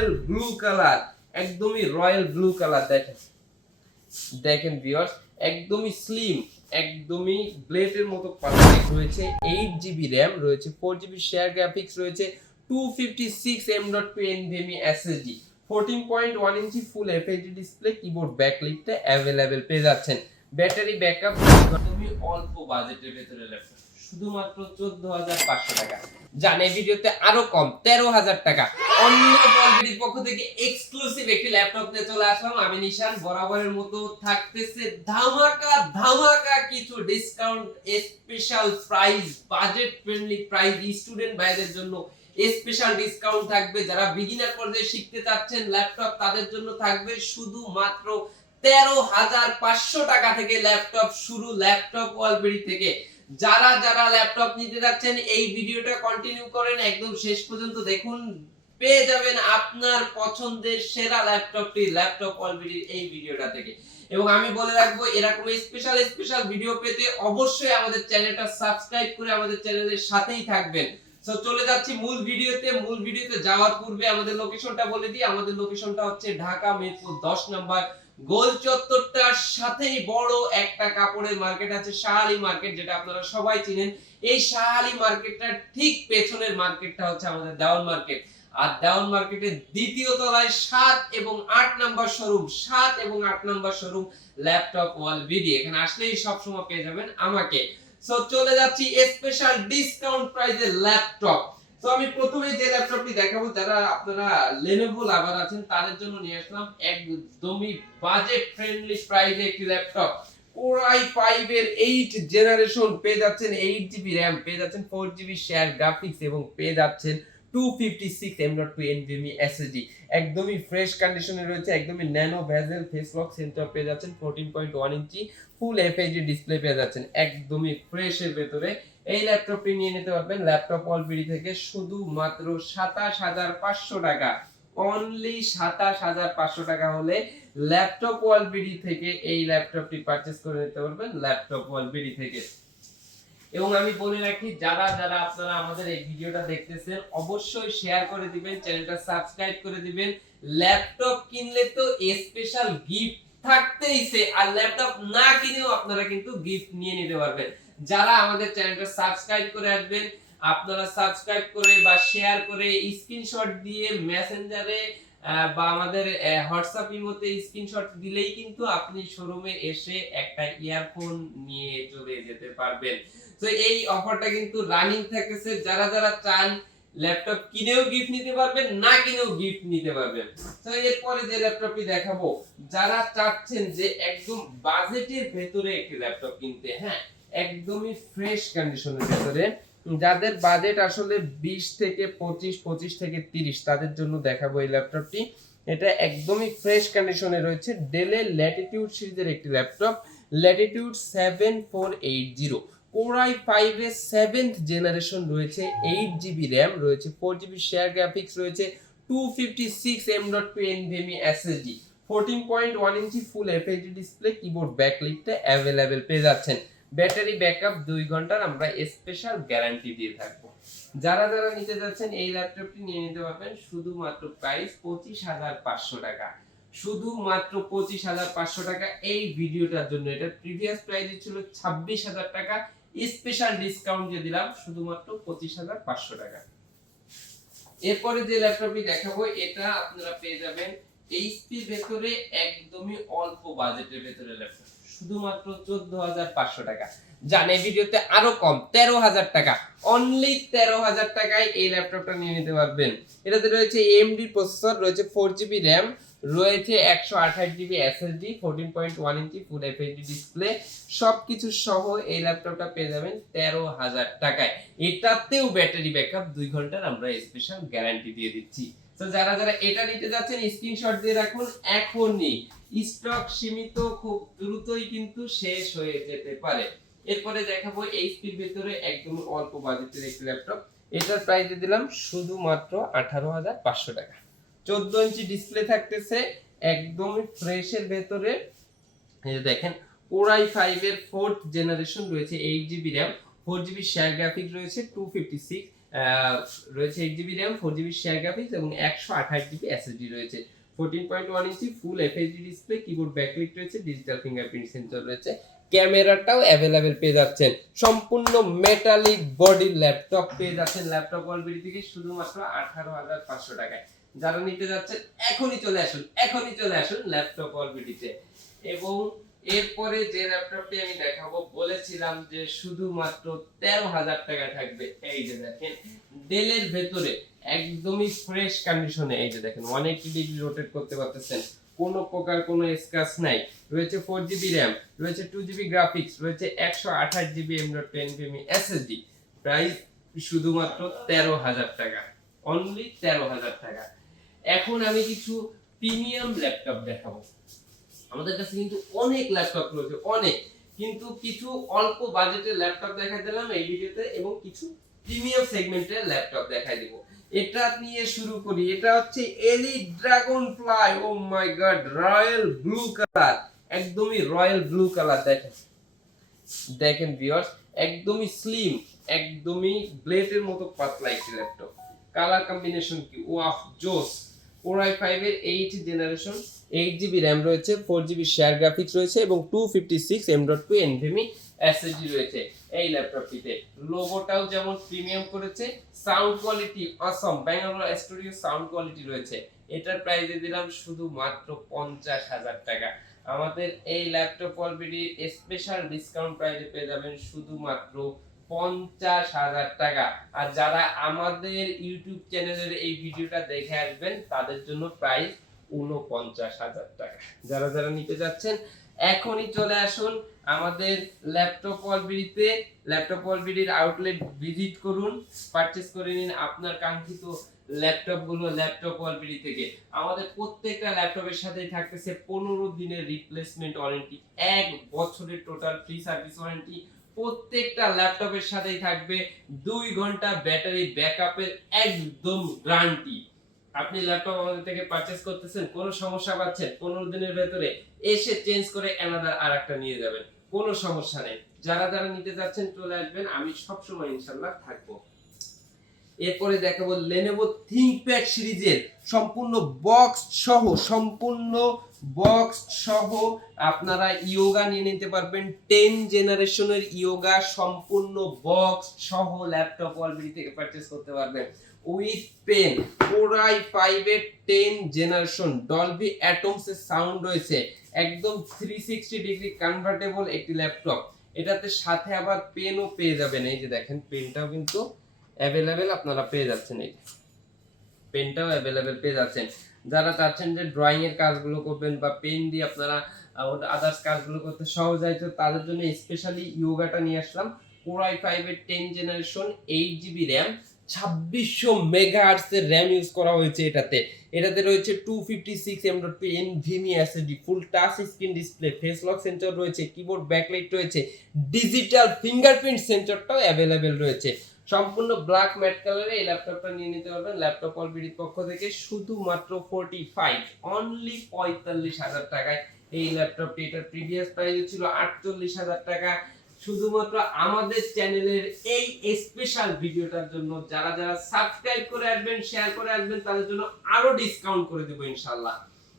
Royal blue colour, একদমই royal blue colour দেখেন। দেখেন ভিউয়ার্স একদমই স্লিম একদমই ব্লেডের মতো পারফেক্ট রয়েছে এইট জিবি র্যাম রয়েছে ফোর জিবি শেয়ার গ্রাফিক্স রয়েছে two fifty six M dot two NVMe SSD fourteen point one inch full FHD display keyboard ব্যাকলিটটা available পেয়ে যাচ্ছেন। ব্যাটারি ব্যাকআপ তুমি অল্প বাজেটের ভেতরে ল্যাপটপ শুধুমাত্র চোদ্দ হাজার পাঁচশো টাকা। জান ভিডিওতে আরও কম, তেরো হাজার টাকা। অন্য কোম্পানির পক্ষ থেকে এক্সক্লুসিভ একটি ল্যাপটপ নিয়ে চলে আসলাম। আমি নিশান, বরাবরের মতো থাকতেছে ধামাকা ধামাকা কিছু discount special price budget friendly price student ভাইদের জন্য স্পেশাল ডিসকাউন্ট থাকবে। যারা বিগিনার পর্যায়ে শিখতে চাচ্ছেন ল্যাপটপ তাদের জন্য থাকবে শুধুমাত্র তেরো হাজার পাঁচশো টাকা থেকে ল্যাপটপ শুরু। ল্যাপটপ ওয়ালবেরি থেকে যারা যারা ল্যাপটপ নিতে যাচ্ছেন, এই ভিডিওটা কন্টিনিউ করেন, একদম শেষ পর্যন্ত দেখুন। পেয়ে যাবেন আপনার পছন্দের সেরা ল্যাপটপটি ল্যাপটপ অলরেডি এই ভিডিওটা থেকে। এবং আমি বলে রাখব, এরকম স্পেশাল স্পেশাল ভিডিও পেতে অবশ্যই আমাদের চ্যানেলটা সাবস্ক্রাইব করে আমাদের চ্যানেলের সাথেই থাকবেন। সো চলে যাচ্ছি মূল ভিডিওতে মূল ভিডিওতে যাওয়ার পূর্বে আমাদের লোকেশনটা বলে দিই। আমাদের লোকেশনটা হচ্ছে ঢাকা মিরপুর দশ নম্বর গোল চত্বরটার সাথেই বড় একটা কাপড়ের মার্কেট আছে, শাহালি মার্কেট, যেটা আপনারা সবাই চিনেন। এই শাহালি মার্কেটটার ঠিক পেছনের মার্কেটটা হচ্ছে আমাদের দেওয়ান মার্কেট। আর দেওয়ান মার্কেটের দ্বিতীয় তলায় সাত এবং আট নাম্বার শোরুম, সাত এবং আট number showroom, laptop, all, BD. এখানে আসলেই সবসময় পেয়ে যাবেন আমাকে। সো চলে যাচ্ছি স্পেশাল ডিসকাউন্ট প্রাইসে ল্যাপটপ। তো আমি প্রথমে যে ল্যাপটপটি দেখাবো, যারা আপনারা লেনোভো লাভার আছেন, তাদের জন্য নিয়ে আসলাম একদমই বাজেট ফ্রেন্ডলি প্রাইসে একটি ল্যাপটপ কোরাই ফাইভ এর এইট জেনারেশন পেয়ে যাচ্ছেন এইট জিবি র্যাম পেয়ে যাচ্ছেন ফোর জিবি শেয়ার গ্রাফিক্স এবং পেয়ে যাচ্ছেন two fifty six M dot two NVMe SSD একদমই ফ্রেশ কন্ডিশনে রয়েছে, একদমই nano bezel face lock sensor পেয়ে যাচ্ছেন fourteen point one inch full FHD display পেয়ে যাচ্ছেন। একদমই ফ্রেশের ভেতরে এই ল্যাপটপটি নিয়ে নিতে পারবেন ল্যাপটপ অলবিডি থেকে শুধুমাত্র সাতাশ হাজার পাঁচশো টাকা। অনলি সাতাশ হাজার পাঁচশো টাকা হলে ল্যাপটপ ওয়ালবিডি থেকে এই ল্যাপটপটি পারচেস করে নিতে পারবেন ল্যাপটপ ওয়ালবিডি থেকে। এবং আমি বলে রাখি, যারা যারা আপনারা আমাদের এই ভিডিওটা দেখতেছেন, অবশ্যই শেয়ার করে দিবেন চ্যানেলটা সাবস্ক্রাইব করে দিবেন। ল্যাপটপ কিনলে তো স্পেশাল গিফট থাকতেইছে আর ল্যাপটপ না কিনেও আপনারা কিন্তু গিফট নিয়ে নিতে পারবেন। যারা আমাদের চ্যানেলটা সাবস্ক্রাইব করে আসবেন, আপনারা সাবস্ক্রাইব করে বা শেয়ার করে স্ক্রিনশট দিয়ে মেসেঞ্জারে বা আমাদের হোয়াটসঅ্যাপ ইমোতে স্ক্রিনশট দিলেই কিন্তু আপনি শোরুমে এসে একটা ইয়ারফোন নিয়ে চলে যেতে পারবেন। তো এই অফারটা কিন্তু রানিং থাকতেছে। যারা যারা চান ল্যাপটপ কিনেও গিফট নিতে পারবেন, না কিনেও গিফট নিতে পারবেন। তো এরপরে যে ল্যাপটপটি দেখাবো, যারা চাচ্ছেন যে একদম বাজেটের ভেতরে একটি ল্যাপটপ কিনতে হ্যাঁ? একদমই ফ্রেশ কন্ডিশনের ভেতরে। যাদের বাজেট আসলে বিশ থেকে পঁচিশ পঁচিশ থেকে তিরিশ, তাদের জন্য দেখাবো এই ল্যাপটপটি এটা একদমই ফ্রেশ কন্ডিশনে রয়েছে। ডেলের ল্যাটিটিউড সিরিজের একটি laptop latitude seven four eight zero core i five এর সেভেন্থ জেনারেশন রয়েছে এইট জিবি র্যাম রয়েছে ফোর জিবি শেয়ার গ্রাফিক্স রয়েছে two fifty six M dot two NVMe SSD fourteen point one inch full FHD display keyboard ব্যাকলিটটা available পেয়ে যাচ্ছেন। Battery backup দুই ঘণ্টার আমরা special guarantee দিয়ে থাকব। যারা যারা নিতে যাচ্ছেন এই ল্যাপটপটি নিয়ে নিতে পারবেন শুধুমাত্র প্রাইস পঁচিশ হাজার পাঁচশো টাকা। শুধুমাত্র পঁচিশ হাজার পাঁচশো টাকা এই ভিডিওটার জন্য। এটা প্রিভিয়াস প্রাইস ছিল ছাব্বিশ হাজার টাকা। স্পেশাল ডিসকাউন্ট দিয়ে দিলাম শুধুমাত্র পঁচিশ হাজার পাঁচশো টাকা। এরপরে যে ল্যাপটপটি দেখাবো, এটা আপনারা পেয়ে যাবেন এইচপির ভেতরে একদমই অল্প বাজেটের ভেতরে ল্যাপটপ শুধুমাত্র চোদ্দ হাজার পাঁচশো টাকা। জানে ভিডিওতে আরও কম তেরো হাজার টাকা। অনলি তেরো হাজার টাকায় এই ল্যাপটপটা নিয়ে নিতে পারবেন। এটাতে রয়েছে এমডি প্রসেসর রয়েছে ফোর জিবি র্যাম রয়েছে একশো আঠাশ GB SSD fourteen point one inch full FHD display সবকিছু সহ এই ল্যাপটপটা পেয়ে যাবেন তেরো হাজার টাকায়। এটাতেও ব্যাটারি ব্যাকআপ দুই ঘণ্টার আমরা স্পেশাল গ্যারান্টি দিয়ে দিচ্ছি। তো যারা যারা এটা নিতে যাচ্ছেন স্ক্রিনশট দিয়ে রাখুন, এখনই। স্টক সীমিত খুব দ্রুতই কিন্তু শেষ হয়ে যেতে পারে। এরপরে দেখাবো এইচপির ভেতরে একদম অল্প বাজেটের একটি ল্যাপটপ এটার প্রাইস দিলাম শুধুমাত্র আঠারো হাজার পাঁচশো টাকা। চোদ্দ ইঞ্চি ডিসপ্লে থাকতেছে একদমই ফ্রেশের ভেতরে। দেখেন কোরাই ফাইভ এর ফোর্থ জেনারেশন রয়েছে eight GB RAM four GB share graphic রয়েছে টু ফিফটি সিক্স রয়েছে eight GB RAM four GB share graphics এবং একশো আঠাশ জিবি এসএসডি রয়েছে। Fourteen point one inch full FHD display keyboard backlit রয়েছে digital fingerprint sensor রয়েছে ক্যামেরাটাও available পেয়ে যাচ্ছেন। সম্পূর্ণ মেটালিক বডি ল্যাপটপ পেয়ে যাচ্ছেন ল্যাপটপ অলবিডি থেকে শুধুমাত্র আঠারো হাজার পাঁচশো টাকায়। যারা নিতে যাচ্ছেন, এখনই চলে আসুন, এখনই চলে আসুন ল্যাপটপ অলবিডিতে এবং এরপরে যে ল্যাপটপটি আমি দেখাবো, বলেছিলাম যে শুধুমাত্র তেরো হাজার টাকা থাকবে। এই যে দেখেন ডেলের ভেতরে একদমই ফ্রেশ কন্ডিশনে এই যে দেখেন এইটি ডিগ্রি রোটেট করতে পারতেছেন। কোনো প্রকার কোনো স্ক্র্যাচ নাই। রয়েছে ফোর জিবি র্যাম রয়েছে টু জিবি গ্রাফিক্স রয়েছে একশো আঠাশ GB M dot ten GB SSD price শুধুমাত্র তেরো হাজার টাকা। অনলি তেরো হাজার টাকা। এখন আমি কিছু প্রিমিয়াম ল্যাপটপ দেখাবো। আমাদের কাছে কিন্তু অনেক ল্যাপটপ রয়েছে, অনেক। কিন্তু কিছু অল্প বাজেটের ল্যাপটপ দেখাই দিলাম এই ভিডিওতে এবং কিছু প্রিমিয়াম সেগমেন্টের ল্যাপটপ দেখাই দিব। এটা নিয়ে শুরু করি। এটা হচ্ছে এলি dragonfly oh my god royal blue colour একদমই রয়্যাল ব্লু কালার দেখেন। দেখেন ভিউয়ার্স একদমই স্লিম একদমই ব্লেডের মতো পাতলা একটি ল্যাপটপ কালার কম্বিনেশন কি? ওয়াফ জোস। কোরাই ফাইভ এর eight generation eight GB RAM রয়েছে ফোর জিবি শেয়ার গ্রাফিক্স রয়েছে এবং two fifty six M dot two NVMe SSD রয়েছে এই ল্যাপটপটিতে লোগোটাও যেমন প্রিমিয়াম করেছে sound quality awesome Bangalore studio sound quality রয়েছে। এটার প্রাইসে দিলাম শুধুমাত্র পঞ্চাশ হাজার টাকা। আমাদের এই ল্যাপটপ অলরেডি স্পেশাল ডিসকাউন্ট প্রাইসে পেয়ে যাবেন শুধুমাত্র পঞ্চাশ হাজার টাকা। আর যারা আমাদের ইউটিউব চ্যানেলের এই ভিডিওটা দেখে আসবেন, তাদের জন্য প্রাইস উনপঞ্চাশ হাজার টাকা। যারা যারা নিতে যাচ্ছেন, এখনই চলে আসুন আমাদের ল্যাপটপ অলবিডিতে ল্যাপটপ অলবিডির আউটলেট ভিজিট করুন পারচেস করে নিন আপনার কাঙ্ক্ষিত ল্যাপটপগুলো ল্যাপটপ অলবিডি থেকে। আমাদের প্রত্যেকটা ল্যাপটপের সাথেই থাকতেছে পনেরো দিনের রিপ্লেসমেন্ট ওয়ারেন্টি এক বছরের টোটাল ফ্রি সার্ভিস ওয়ারেন্টি প্রত্যেকটা ল্যাপটপের সাথেই থাকবে দুই ঘণ্টা ব্যাটারি ব্যাকআপের একদম গ্যারান্টি আপনি ল্যাপটপ আমাদের থেকে পারচেস করতেছেন, কোনো সমস্যা পাচ্ছেন, পনেরো দিনের ভেতরে এসে চেঞ্জ করে অ্যানাদার আর একটা নিয়ে যাবেন। কোনো সমস্যা নেই। যারা যারা নিতে যাচ্ছেন, চলে আসবেন, আমি সবসময় ইনশাল্লাহ থাকব। এরপরে দেখাবো লেনোভো থিংকপ্যাড সিরিজের সম্পূর্ণ বক্স সহ, সম্পূর্ণ বক্স সহ আপনারা ইয়োগা নিয়ে নিতে পারবেন। টেন জেনারেশনের ইয়োগা সম্পূর্ণ বক্স সহ ল্যাপটপ অলরেডি থেকে পারচেস করতে পারবেন। With pen core i five এর টেন জেনারেশন ডলবি অ্যাটমস এর সাউন্ড রয়েছে। একদম থ্রি সিক্সটি ডিগ্রি কনভার্টেবল একটি ল্যাপটপ এটাতে সাথে আবার পেনও পেয়ে যাবেন। এই যে দেখেন পেনটাও কিন্তু অ্যাভেলেবেল আপনারা পেয়ে যাচ্ছেন এই পেনটাও অ্যাভেলেবেল পেয়ে যাচ্ছেন। যারা চাচ্ছেন যে ড্রয়িং এর কাজগুলো করবেন বা পেন দিয়ে আপনারা আদার্স কাজগুলো করতে সহজ হয় তাদের জন্য স্পেশালি ইয়োগাটা নিয়ে আসলাম। কোরাই ফাইভের ten generation eight GB RAM ছাব্বিশশো মেগা আর্টসের র্যাম ইউজ করা হয়েছে এটাতে। এটাতে রয়েছে two fifty six M dot two NVMe SSD full touch screen display face lock sensor রয়েছে কিবোর্ড ব্যাকলাইট রয়েছে ডিজিটাল ফিঙ্গারপ্রিন্ট সেন্সরটাও অ্যাভেলেবেল রয়েছে। সম্পূর্ণ ব্ল্যাক ম্যাট কালারে এই ল্যাপটপটা নিয়ে নিতে পারবেন। ল্যাপটপ অলবিডির পক্ষ থেকে শুধুমাত্র ফোরটি ফাইভ অনলি পঁয়তাল্লিশ হাজার টাকায় এই ল্যাপটপটি এটার প্রিভিয়াস প্রাইস ছিল আটচল্লিশ হাজার টাকা। শুধুমাত্র আমাদের চ্যানেলের এই স্পেশাল ভিডিওটার জন্য যারা যারা সাবস্ক্রাইব করে আসবেন শেয়ার করে আসবেন, তাদের জন্য আরও ডিসকাউন্ট করে দেবো ইনশাল্লাহ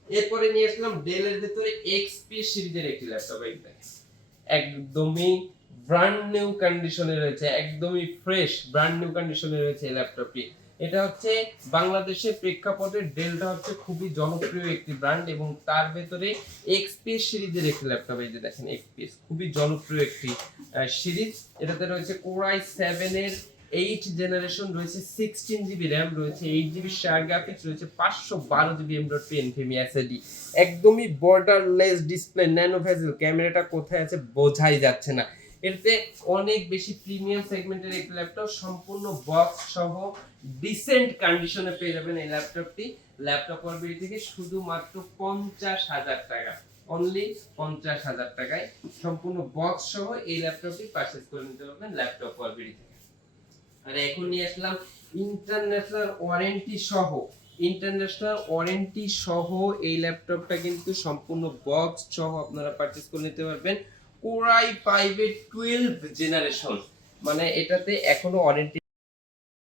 এরপরে নিয়ে আসলাম ডেলের ভেতরে এক্সপি সিরিজের একটি ল্যাপটপ একদমই ব্র্যান্ড নিউ কন্ডিশনে রয়েছে, একদমই ফ্রেশ ব্র্যান্ড নিউ কন্ডিশনে রয়েছে এই ল্যাপটপটি এটা হচ্ছে বাংলাদেশের প্রেক্ষাপটে ডেলটা হচ্ছে খুবই জনপ্রিয় একটি ব্র্যান্ড এবং তার ভেতরে এক্সপিএস সিরিজের একটি ল্যাপটপ এই যে দেখেন এক্সপিএস খুবই জনপ্রিয় একটি সিরিজ। এটাতে রয়েছে কোরাই সেভেনের এইট জেনারেশন রয়েছে সিক্সটিন জিবি র্যাম রয়েছে এইট জিবি শেয়ার গ্রাফিক্স রয়েছে, পাঁচশো বারো জিবি এম ডট পেন ফেমি এসএডি একদমই বর্ডারলেস ডিসপ্লে ন্যানো ভেজেল ক্যামেরাটা কোথায় আছে বোঝাই যাচ্ছে না। এতে অনেক বেশি প্রিমিয়াম সেগমেন্টের একটি ল্যাপটপ সম্পূর্ণ বক্স সহ ডিসেন্ট কন্ডিশনে পেয়ে যাবেন এই ল্যাপটপটি ল্যাপটপ অরবিটি থেকে শুধুমাত্র পঞ্চাশ হাজার টাকা। অনলি পঞ্চাশ হাজার টাকায় সম্পূর্ণ বক্স সহ এই ল্যাপটপটি পারচেস করে নিতে পারবেন ল্যাপটপ অরবিটি থেকে। আর এখন নিয়ে আসলাম ইন্টারন্যাশনাল ওয়ারেন্টি সহ। ইন্টারন্যাশনাল ওয়ারেন্টি সহ এই ল্যাপটপটা কিন্তু সম্পূর্ণ বক্স সহ আপনারা পারচেস করে নিতে পারবেন। কোরাই ফাইভের টুয়েলভ জেনারেশন মানে এটাতে এখনও ওয়ারেন্টি